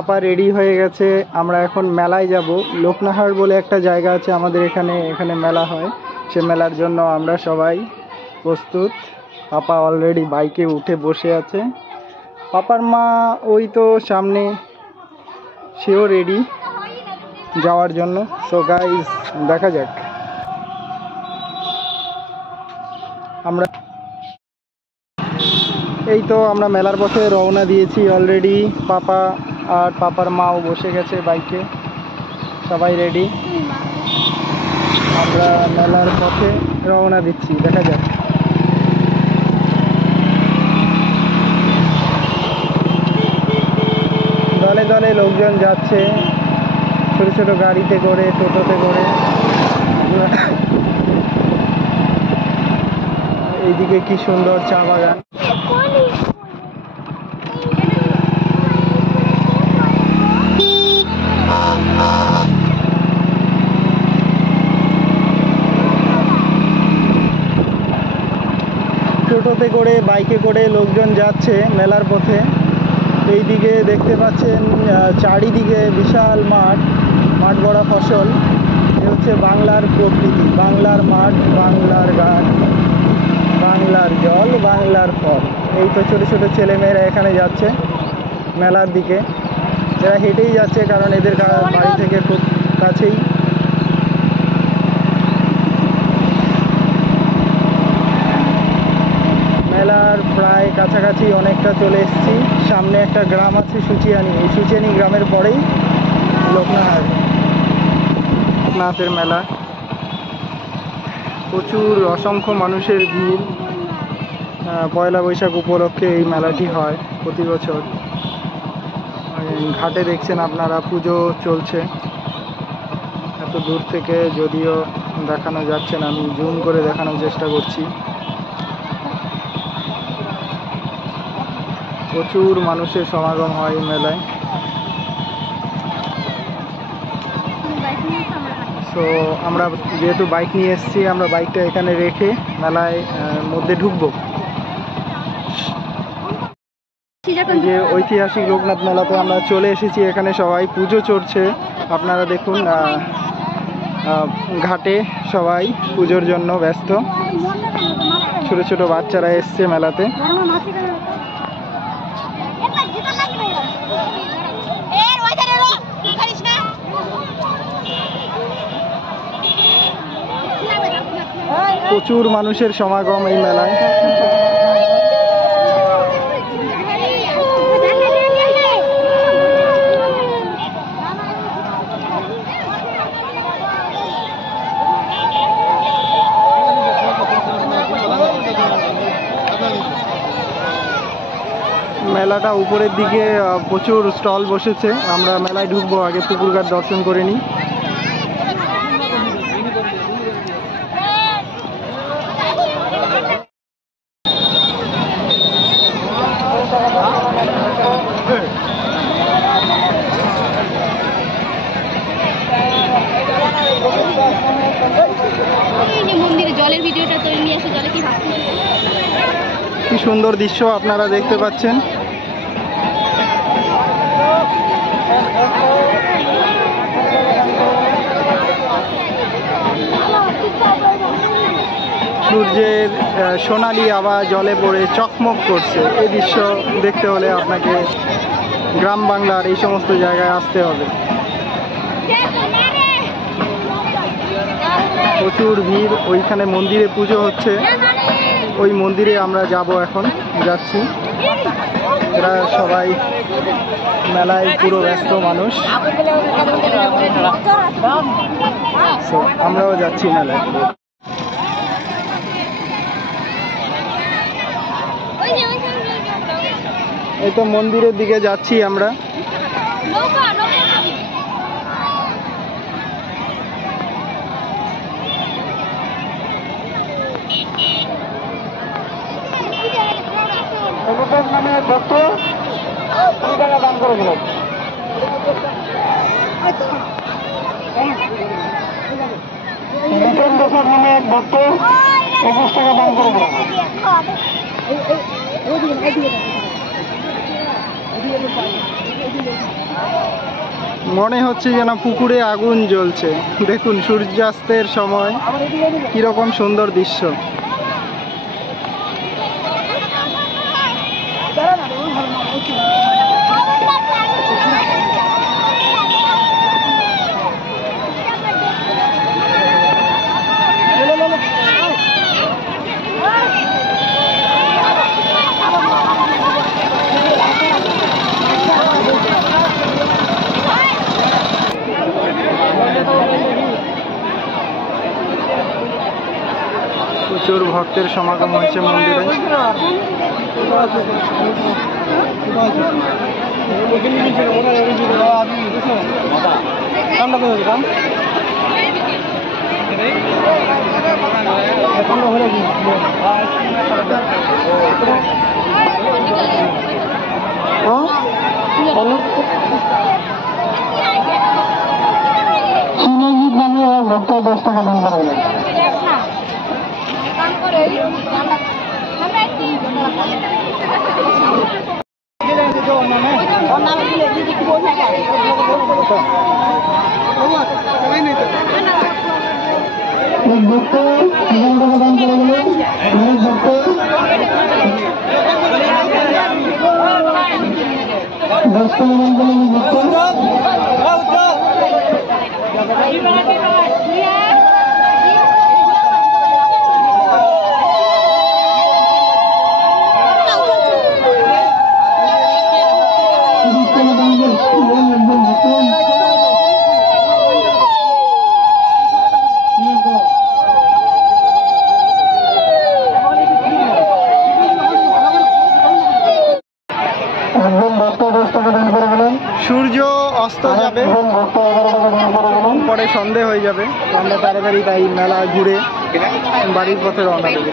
পাপা ready হয়ে গেছে, আমরা এখন মেলায় যাব। লোকনাহার বলে একটা জায়গা আছে আমাদের এখানে, এখানে মেলা হয়। সে মেলার জন্য আমরা সবাই প্রস্তুত। পাপা অলরেডি বাইকে উঠে বসে আছে। পাপার মা ওই তো সামনে, সেও রেডি যাওয়ার জন্য। সো গাইস, দেখা যাক। আমরা এই তো আমরা মেলার পথে রওনা দিয়েছি অলরেডি। পাপা আর পাপার মাও বসে গেছে বাইকে, সবাই রেডি। আমরা মেলার পথে রওনা দিচ্ছি, দেখা যাক। দলে দলে লোকজন যাচ্ছে, ছোট ছোট গাড়িতে করে, টোটোতে করে। এইদিকে কি সুন্দর চা বাগান। টোটোতে করে, বাইকে করে লোকজন যাচ্ছে মেলার পথে। এইদিকে দেখতে পাচ্ছেন চারিদিকে বিশাল মাঠ, মাঠ ভরা ফসল। এ হচ্ছে বাংলার প্রকৃতি, বাংলার মাঠ, বাংলার গান, বাংলার জল, বাংলার ফল। এই তো ছোট ছোট ছেলেমেয়েরা এখানে যাচ্ছে মেলার দিকে। এরা হেঁটেই যাচ্ছে কারণ এদের বাড়ি থেকে খুব কাছেই। মেলার প্রায় কাছাকাছি অনেকটা চলে এসেছি। সামনে একটা গ্রাম আছে সুচিয়ানি, এই সুচিয়ানি গ্রামের পরেই লোকনাহার, লোকনাথের মেলা। প্রচুর অসংখ্য মানুষের ভিড়। পয়লা বৈশাখ উপলক্ষে এই মেলাটি হয় প্রতি বছর। ঘাটে দেখছেন আপনারা পুজো চলছে এত দূর থেকে, যদিও দেখানো যাচ্ছে না, আমি জুম করে দেখানোর চেষ্টা করছি। প্রচুর মানুষের সমাগম হয় এই মেলায়। সো আমরা যেহেতু বাইক নিয়ে এসেছি, আমরা বাইকটা এখানে রেখে মেলায় মধ্যে ঢুকবো। যে ঐতিহাসিক লোকনাথ মেলাতে আমরা চলে এসেছি। এখানে সবাই পুজো চলছে, আপনারা দেখুন। ঘাটে সবাই পুজোর জন্য ব্যস্ত। ছোট ছোট বাচ্চারা এসছে মেলাতে। প্রচুর মানুষের সমাগম এই মেলায়। মেলাটা উপরের দিকে প্রচুর স্টল বসেছে। আমরা মেলায় ঢুকবো, আগে পুকুরঘাট দর্শন করে নিই। জলের ভিডিওটা তো নিয়ে আসে, জলে কি সুন্দর দৃশ্য আপনারা দেখতে পাচ্ছেন। সূর্যের সোনালি আভা জলে পড়ে চকমক করছে। এই দৃশ্য দেখতে হলে আপনাকে গ্রাম বাংলার এই সমস্ত জায়গায় আসতে হবে। প্রচুর ভিড়। ওইখানে মন্দিরে পুজো হচ্ছে, ওই মন্দিরে আমরা যাব, এখন যাচ্ছি। এরা সবাই মেলায় পুরো ব্যস্ত মানুষ। আমরাও যাচ্ছি মেলায়। এই তো মন্দিরের দিকে যাচ্ছি আমরা। নামে ভক্ত 2 টাকা দান করেছিলেন। লিটন বছর নামে এক ভক্ত 21 টাকা দান করেছিলেন। মনে হচ্ছে যেন পুকুরে আগুন জ্বলছে। দেখুন সূর্যাস্তের সময় কিরকম সুন্দর দৃশ্য। প্রচুর ভক্তের সমাগম হয়েছে মন্দিরে। সূর্য অস্ত যাবে, পরে সন্ধে হয়ে যাবে। আমরা তাড়াতাড়ি তাই মেলা ঘুরে বাড়ির পথে রওনা দেবো।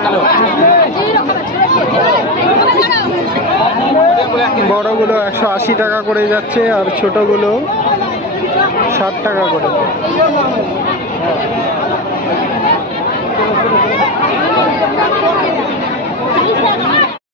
Hello. বড়গুলো 180 টাকা করে যাচ্ছে আর ছোটগুলো 60 টাকা করে।